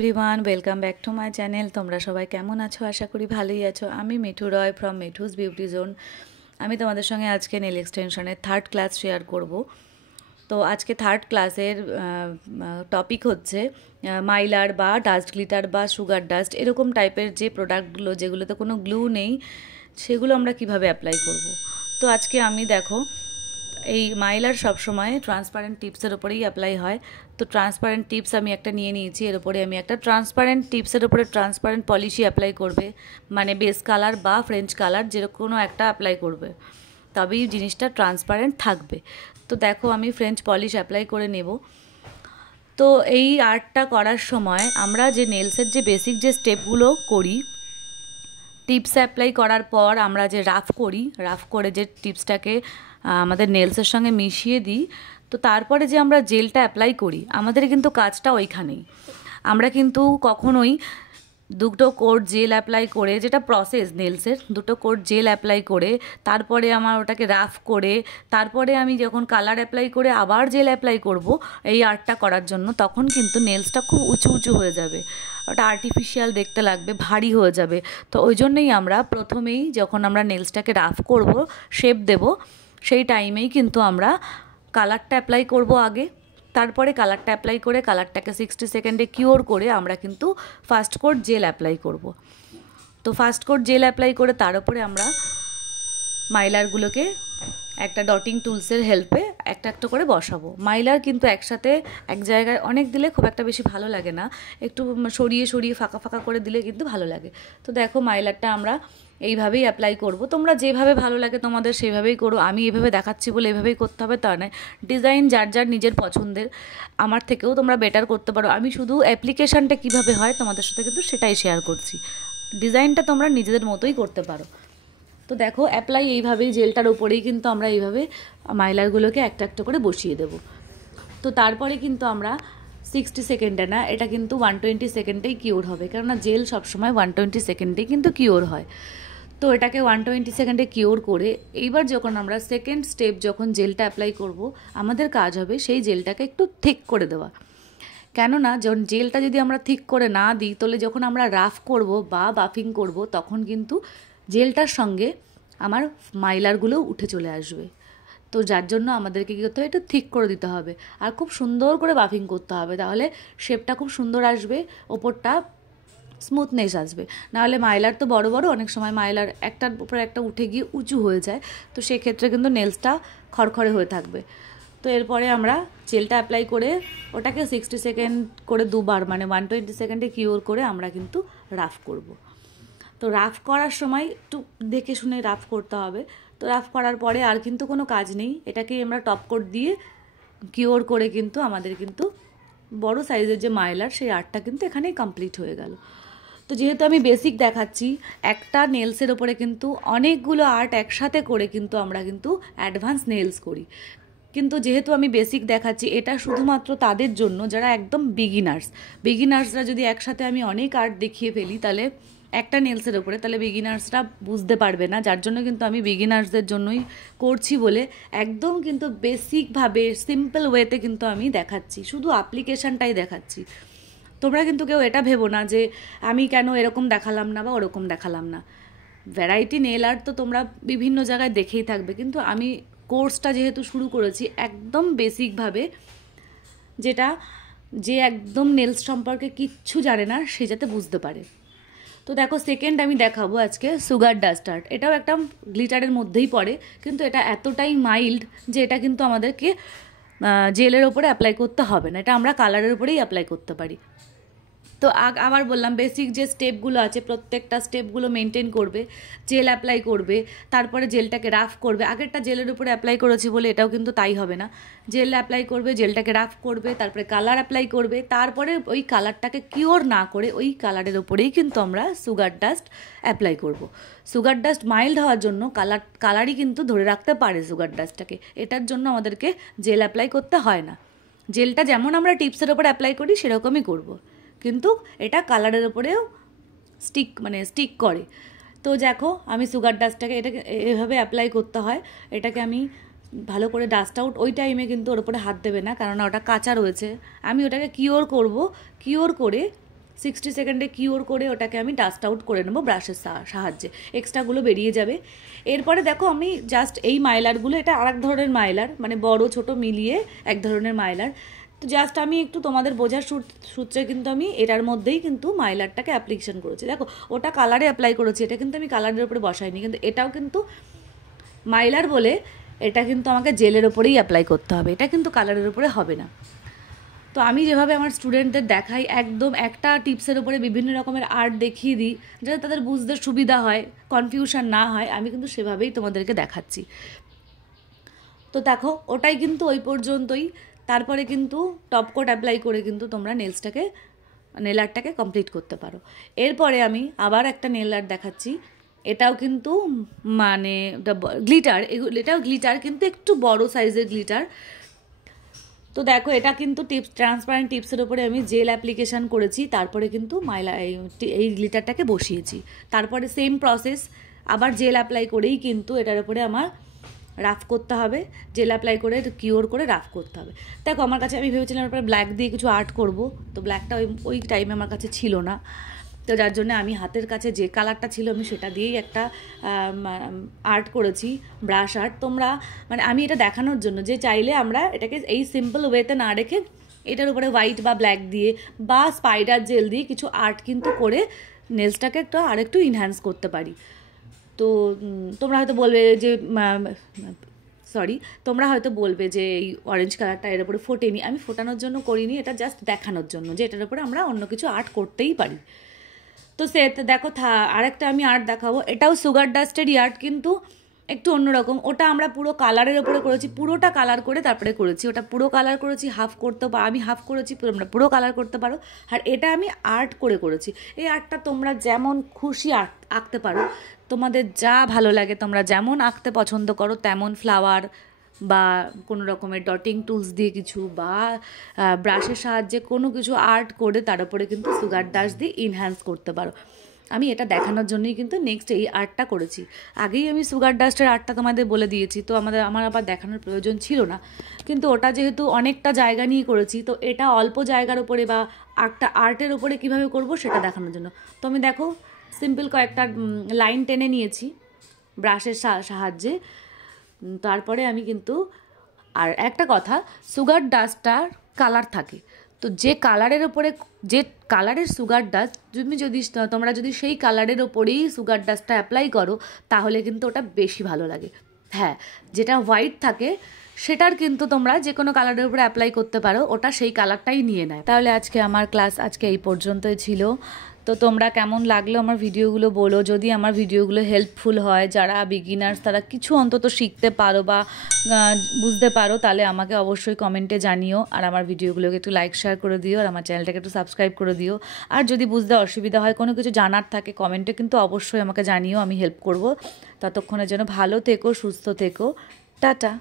Everyone, welcome back to my channel. তোমরা সবাই কেমন আছো? আশা করি ভালোই আছো। আমি মিঠু রয় ফ্রম মিঠুস বিউটি জোন। আমি তোমাদের সঙ্গে আজকে নেল এক্সটেনশনের থার্ড ক্লাস শেয়ার করব। তো আজকে থার্ড ক্লাসের টপিক হচ্ছে মাইলার বা ডাস্ট গ্লিটার বা সুগার ডাস্ট, এরকম টাইপের যে প্রোডাক্টগুলো যেগুলোতে কোনো গ্লু নেই, সেগুলো আমরা কিভাবে অ্যাপ্লাই করব। তো আজকে আমি দেখো, এই মাইলার সবসময় ট্রান্সপারেন্ট টিপসের ওপরেই অ্যাপ্লাই হয়। তো ট্রান্সপারেন্ট টিপস আমি একটা নিয়ে নিয়েছি, এর ওপরে আমি একটা ট্রান্সপারেন্ট টিপসের ওপরে ট্রান্সপারেন্ট পলিশি অ্যাপ্লাই করবে, মানে বেস কালার বা ফ্রেঞ্চ কালার যেরকম একটা অ্যাপ্লাই করবে, তবেই জিনিসটা ট্রান্সপারেন্ট থাকবে। তো দেখো আমি ফ্রেঞ্চ পলিশ অ্যাপ্লাই করে নেব। তো এই আর্টটা করার সময় আমরা যে নেলসের যে বেসিক যে স্টেপগুলো করি, টিপস অ্যাপ্লাই করার পর আমরা যে রাফ করি, রাফ করে যে টিপসটাকে আমাদের নেলসের সঙ্গে মিশিয়ে দিই, তো তারপরে যে আমরা জেলটা অ্যাপ্লাই করি, আমাদের কিন্তু কাজটা ওইখানেই। আমরা কিন্তু কখনোই দুটো কোট জেল অ্যাপ্লাই করে, যেটা প্রসেস নেলসের, দুটো কোট জেল অ্যাপ্লাই করে তারপরে আমার ওটাকে রাফ করে তারপরে আমি যখন কালার অ্যাপ্লাই করে আবার জেল অ্যাপ্লাই করব এই আর্টটা করার জন্য, তখন কিন্তু নেলসটা খুব উঁচু উঁচু হয়ে যাবে, ওটা আর্টিফিশিয়াল দেখতে লাগবে, ভারী হয়ে যাবে। তো ওই জন্যই আমরা প্রথমেই যখন আমরা নেলসটাকে রাফ করব, শেপ দেব, সেই টাইমেই কিন্তু আমরা কালারটা অ্যাপ্লাই করব আগে, তারপরে কালারটা অ্যাপ্লাই করে কালারটাকে 60 সেকেন্ডে কিওর করে আমরা কিন্তু ফার্স্ট কোট জেল অ্যাপ্লাই করব। তো ফার্স্ট কোট জেল অ্যাপ্লাই করে তার উপরে আমরা মাইলারগুলোকে একটা ডটিং টুলসের হেল্পে একটা একটা করে বসাবো। মাইলার কিন্তু একসাথে এক জায়গায় অনেক দিলে খুব একটা বেশি ভালো লাগে না, একটু সরিয়ে সরিয়ে ফাঁকা ফাঁকা করে দিলে কিন্তু ভালো লাগে। তো দেখো মাইলারটা আমরা এইভাবেই অ্যাপ্লাই করব। তোমরা যেভাবে ভালো লাগে তোমাদের সেভাবেই করো, আমি এভাবে দেখাচ্ছি বলে এভাবেই করতে হবে তা নয়। ডিজাইন যার যার নিজের পছন্দের, আমার থেকেও তোমরা বেটার করতে পারো। আমি শুধু অ্যাপ্লিকেশানটা কীভাবে হয় তোমাদের সাথে কিন্তু সেটাই শেয়ার করছি, ডিজাইনটা তোমরা নিজেদের মতোই করতে পারো। তো দেখো অ্যাপ্লাই এইভাবেই জেলটার উপরেই কিন্তু আমরা এইভাবে মাইলারগুলোকে একটা একটা করে বসিয়ে দেব। তো তারপরে কিন্তু আমরা 60 সেকেন্ডে না, এটা কিন্তু 120 সেকেন্ডেই কিওর হবে, কেননা জেল সবসময় 120 সেকেন্ডেই কিন্তু কিওর হয়। তো এটাকে 120 সেকেন্ডে কিওর করে এইবার যখন আমরা সেকেন্ড স্টেপ যখন জেলটা অ্যাপ্লাই করব, আমাদের কাজ হবে সেই জেলটাকে একটু থিক করে দেওয়া। কেননা যখন জেলটা যদি আমরা থিক করে না দিই, তাহলে যখন আমরা রাফ করব বা বাফিং করব, তখন কিন্তু জেলটার সঙ্গে আমার মাইলারগুলো উঠে চলে আসবে। তো যার জন্য আমাদেরকে কী করতে হবে, একটু থিক করে দিতে হবে আর খুব সুন্দর করে বাফিং করতে হবে, তাহলে শেপটা খুব সুন্দর আসবে, ওপরটা স্মুথনেস আসবে। নাহলে মাইলার তো বড় বড়, অনেক সময় মাইলার একটার উপরে একটা উঠে গিয়ে উঁচু হয়ে যায়, তো সেক্ষেত্রে কিন্তু নেলসটা খড়খড়ে হয়ে থাকবে। তো এরপরে আমরা জেলটা অ্যাপ্লাই করে ওটাকে 60 সেকেন্ড করে দুবার, মানে 120 সেকেন্ডে কিওর করে আমরা কিন্তু রাফ করব। তো রাফ করার সময় একটু দেখে শুনে রাফ করতে হবে। তো রাফ করার পরে আর কিন্তু কোনো কাজ নেই, এটাকেই আমরা টপ কোট দিয়ে কিওর করে কিন্তু আমাদের কিন্তু বড় সাইজের যে মাইলার, সেই আর্টটা কিন্তু এখানেই কমপ্লিট হয়ে গেল। তো যেহেতু আমি বেসিক দেখাচ্ছি, একটা নেলসের ওপরে কিন্তু অনেকগুলো আর্ট একসাথে করে কিন্তু আমরা কিন্তু অ্যাডভান্স নেলস করি, কিন্তু যেহেতু আমি বেসিক দেখাচ্ছি, এটা শুধুমাত্র তাদের জন্য যারা একদম বিগিনার্সরা যদি একসাথে আমি অনেক আর্ট দেখিয়ে ফেলি তাহলে একটা নেলসের ওপরে, তাহলে বিগিনার্সরা বুঝতে পারবে না, যার জন্য কিন্তু আমি বিগিনার্সদের জন্যই করছি বলে একদম কিন্তু বেসিকভাবে সিম্পল ওয়েতে কিন্তু আমি দেখাচ্ছি, শুধু অ্যাপ্লিকেশানটাই দেখাচ্ছি। তোমরা কিন্তু কেউ এটা ভেবো না যে আমি কেন এরকম দেখালাম না বা ওরকম দেখালাম না। ভ্যারাইটি নেল আর্ট তো তোমরা বিভিন্ন জায়গায় দেখেই থাকবে, কিন্তু আমি কোর্সটা যেহেতু শুরু করেছি একদম বেসিকভাবে, যেটা যে একদম নেলস সম্পর্কে কিচ্ছু জানে না সে যাতে বুঝতে পারে। তো দেখো সেকেন্ড আমি দেখাবো আজকে সুগার ডাস্ট আর্ট। এটাও একটা গ্লিটারের মধ্যেই পড়ে, কিন্তু এটা এতটাই মাইল্ড যে এটা কিন্তু আমাদেরকে জেলের ওপরে অ্যাপ্লাই করতে হবে না, এটা আমরা কালারের উপরেই অ্যাপ্লাই করতে পারি। তো আবার বললাম বেসিক যে স্টেপগুলো আছে প্রত্যেকটা স্টেপগুলো মেনটেন করবে, জেল অ্যাপ্লাই করবে, তারপরে জেলটাকে রাফ করবে। আগেরটা জেলের উপরে অ্যাপ্লাই করেছি বলে এটাও কিন্তু তাই হবে না, জেল অ্যাপ্লাই করবে, জেলটাকে রাফ করবে, তারপরে কালার অ্যাপ্লাই করবে, তারপরে ওই কালারটাকে কিওর না করে ওই কালারের ওপরেই কিন্তু আমরা সুগার ডাস্ট অ্যাপ্লাই করব। সুগার ডাস্ট মাইল্ড হওয়ার জন্য কালারই কিন্তু ধরে রাখতে পারে সুগার ডাস্টটাকে, এটার জন্য আমাদেরকে জেল অ্যাপ্লাই করতে হয় না। জেলটা যেমন আমরা টিপসের ওপর অ্যাপ্লাই করি সেরকমই করব, কিন্তু এটা কালারের ওপরেও স্টিক করে। তো দেখো আমি সুগার ডাস্টটাকে এটাকে এভাবে অ্যাপ্লাই করতে হয়, এটাকে আমি ভালো করে ডাস্ট আউট, ওই টাইমে কিন্তু ওর উপরে হাত দেবে না, কেননা ওটা কাঁচা রয়েছে। আমি ওটাকে কিওর করব, কিওর করে 60 সেকেন্ডে কিওর করে ওটাকে আমি ডাস্ট আউট করে নেবো ব্রাশের সাহায্যে, এক্সট্রাগুলো বেরিয়ে যাবে। এরপরে দেখো আমি জাস্ট এই মাইলারগুলো, এটা আরেক ধরনের মাইলার, মানে বড় ছোট মিলিয়ে এক ধরনের মাইলার। তো জাস্ট আমি একটু তোমাদের বোঝার সূত্রে কিন্তু আমি এটার মধ্যেই কিন্তু মাইলারটাকে অ্যাপ্লিকেশন করেছি। দেখো ওটা কালারে অ্যাপ্লাই করেছি, এটা কিন্তু আমি কালারের উপরে বসাইনি, কিন্তু এটাও কিন্তু মাইলার বলে এটা কিন্তু আমাকে জেলের ওপরেই অ্যাপ্লাই করতে হবে, এটা কিন্তু কালারের উপরে হবে না। তো আমি যেভাবে আমার স্টুডেন্টদের দেখাই, একদম একটা টিপসের উপরে বিভিন্ন রকমের আর্ট দেখিয়ে দিই যাতে তাদের বুঝতে সুবিধা হয়, কনফিউশন না হয়, আমি কিন্তু সেভাবেই তোমাদেরকে দেখাচ্ছি। তো দেখো ওটাই কিন্তু ওই পর্যন্তই। তারপরে কিন্তু টপ কোট অ্যাপ্লাই করে কিন্তু তোমরা নেল আর্টটাকে কমপ্লিট করতে পারো। এরপরে আমি আবার একটা নেল আর্ট দেখাচ্ছি, এটাও কিন্তু মানে গ্লিটার, এটাও গ্লিটার কিন্তু একটু বড় সাইজের গ্লিটার। তো দেখো এটা কিন্তু ট্রান্সপারেন্ট টিপসের উপরে আমি জেল অ্যাপ্লিকেশান করেছি, তারপরে কিন্তু এই গ্লিটারটাকে বসিয়েছি। তারপরে সেম প্রসেস, আবার জেল অ্যাপ্লাই করেই কিন্তু এটার উপরে আমার রাফ করতে হবে, জেল অ্যাপ্লাই করে কিওর করে রাফ করতে হবে। দেখো আমার কাছে, আমি ভেবেছিলাম এরপরে ব্ল্যাক দিয়ে কিছু আর্ট করব, তো ব্ল্যাকটা ওই টাইমে আমার কাছে ছিল না, তো যার জন্য আমি হাতের কাছে যে কালারটা ছিল আমি সেটা দিয়েই একটা আর্ট করেছি, ব্রাশ আর্ট। তোমরা মানে আমি এটা দেখানোর জন্য যে চাইলে আমরা এটাকে এই সিম্পল ওয়েতে না রেখে এটার উপরে হোয়াইট বা ব্ল্যাক দিয়ে বা স্পাইডার জেল দিয়ে কিছু আর্ট কিন্তু করে নেলসটাকে আরেকটু ইনহ্যান্স করতে পারি। তো তোমরা হয়তো বলবে যে তোমরা হয়তো বলবে যে এই অরেঞ্জ কালারটা এর উপরে ফোটেনি, আমি ফোটানোর জন্য করিনি, এটা জাস্ট দেখানোর জন্য যে এটার উপরে আমরা অন্য কিছু আর্ট করতেই পারি। তো দেখো আরেকটা আমি আর্ট দেখাবো, এটাও সুগার ডাস্টেরই আর্ট, কিন্তু একটু অন্যরকম। ওটা আমরা পুরো কালারের ওপরে করেছি, পুরোটা কালার করে তারপরে করেছি, ওটা পুরো কালার করেছি, হাফ করতে পারো, আমি হাফ করেছি, তোমরা পুরো কালার করতে পারো। আর এটা আমি আর্ট করেছি। এই আর্টটা তোমরা যেমন খুশি আঁকতে পারো, তোমাদের যা ভালো লাগে, তোমরা যেমন আঁকতে পছন্দ করো তেমন ফ্লাওয়ার বা কোনো রকমের ডটিং টুলস দিয়ে কিছু বা ব্রাশের সাহায্যে কোনো কিছু আর্ট করে তার উপরে কিন্তু সুগার ডাস্ট দিয়ে ইনহ্যান্স করতে পারো। আমি এটা দেখানোর জন্যই কিন্তু নেক্সট এই আর্টটা করেছি। আগেই আমি সুগার ডাস্টের আর্টটা তোমাদের বলে দিয়েছি, তো আমার আবার দেখানোর প্রয়োজন ছিল না, কিন্তু ওটা যেহেতু অনেকটা জায়গা নিয়ে করেছি, তো এটা অল্প জায়গার উপরে বা আর্টের উপরে কীভাবে করব সেটা দেখানোর জন্য। তো আমি দেখো সিম্পল কয়েকটা লাইন টেনে নিয়েছি ব্রাশের সাহায্যে। তারপরে আমি কিন্তু, আর একটা কথা, সুগার ডাস্টটার কালার থাকে, তো যে কালারের ওপরে যে কালারের সুগার ডাস্ট তোমরা যদি সেই কালারের ওপরেই সুগার ডাস্টটা অ্যাপ্লাই করো তাহলে কিন্তু ওটা বেশি ভালো লাগে। হ্যাঁ, যেটা হোয়াইট থাকে সেটার কিন্তু তোমরা যে কোনো কালারের উপরে অ্যাপ্লাই করতে পারো, ওটা সেই কালারটাই নিয়ে নেয়। তাহলে আজকে আমার ক্লাস এই পর্যন্তই ছিল। তো তোমরা কেমন লাগলো আমার ভিডিওগুলো বলো, যদি আমার ভিডিওগুলো হেল্পফুল হয়, যারা বিগিনার্স তারা কিছু অন্তত শিখতে পারো বা বুঝতে পারো, তাহলে আমাকে অবশ্যই কমেন্টে জানিও। আর আমার ভিডিওগুলোকে একটু লাইক শেয়ার করে দিও, আর আমার চ্যানেলটাকে একটু সাবস্ক্রাইব করে দিও। আর যদি বুঝতে অসুবিধা হয়, কোনো কিছু জানার থাকে, কমেন্টে কিন্তু অবশ্যই আমাকে জানিও, আমি হেল্প করব। ততক্ষণের জন্য ভালো থেকো, সুস্থ থেকো, টাটা।